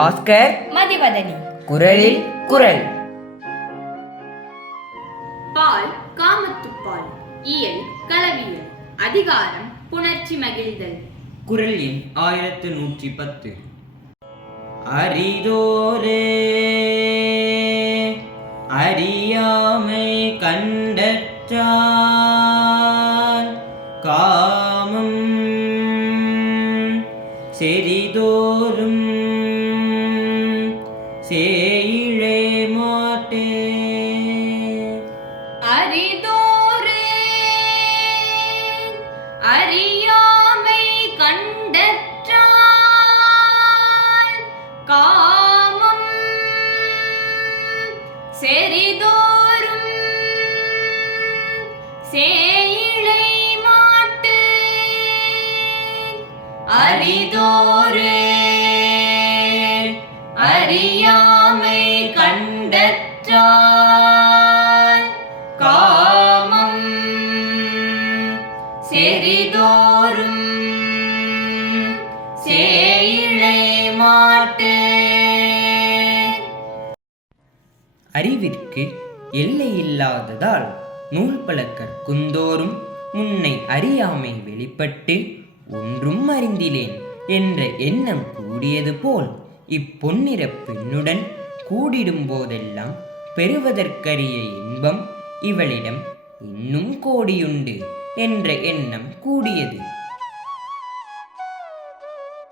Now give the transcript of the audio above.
பாஸ்கர் மதிவதனி. குரலில் குரல். பால் காமத்துப்பால் இயல் களவியல் அதிகாரம் புணர்ச்சி மகிழ்தல். குரல் எண் ஆயிரத்து நூற்றி பத்து. அரிதோரே அறியாமை கண்டற்றால் காமம் செறிதோறும் சேயிழே மாட்டே. அரிதோரே அறியாமை கண்டற்றால் காமம் செறிதோறும் சேயிழை மாட்டு. அரிதோ அறியாமை கண்டற்றாய். காமம் செறிதோறும் சேயிழை மாட்டு அறிவிற்கு எல்லையில்லாததால் நூல் பல கற்குந்தோறும் முன்னை அறியாமை வெளிப்பட்டு ஒன்றும் அறிந்திலேன் என்ற எண்ணம் கூடியது போல் இப்பொன்னிற பெண்ணுடன் கூடிடும் போதெல்லாம் பெறுவதற்கரிய இன்பம் இவளிடம் இன்னும் கோடியுண்டு என்ற எண்ணம் கூடியது.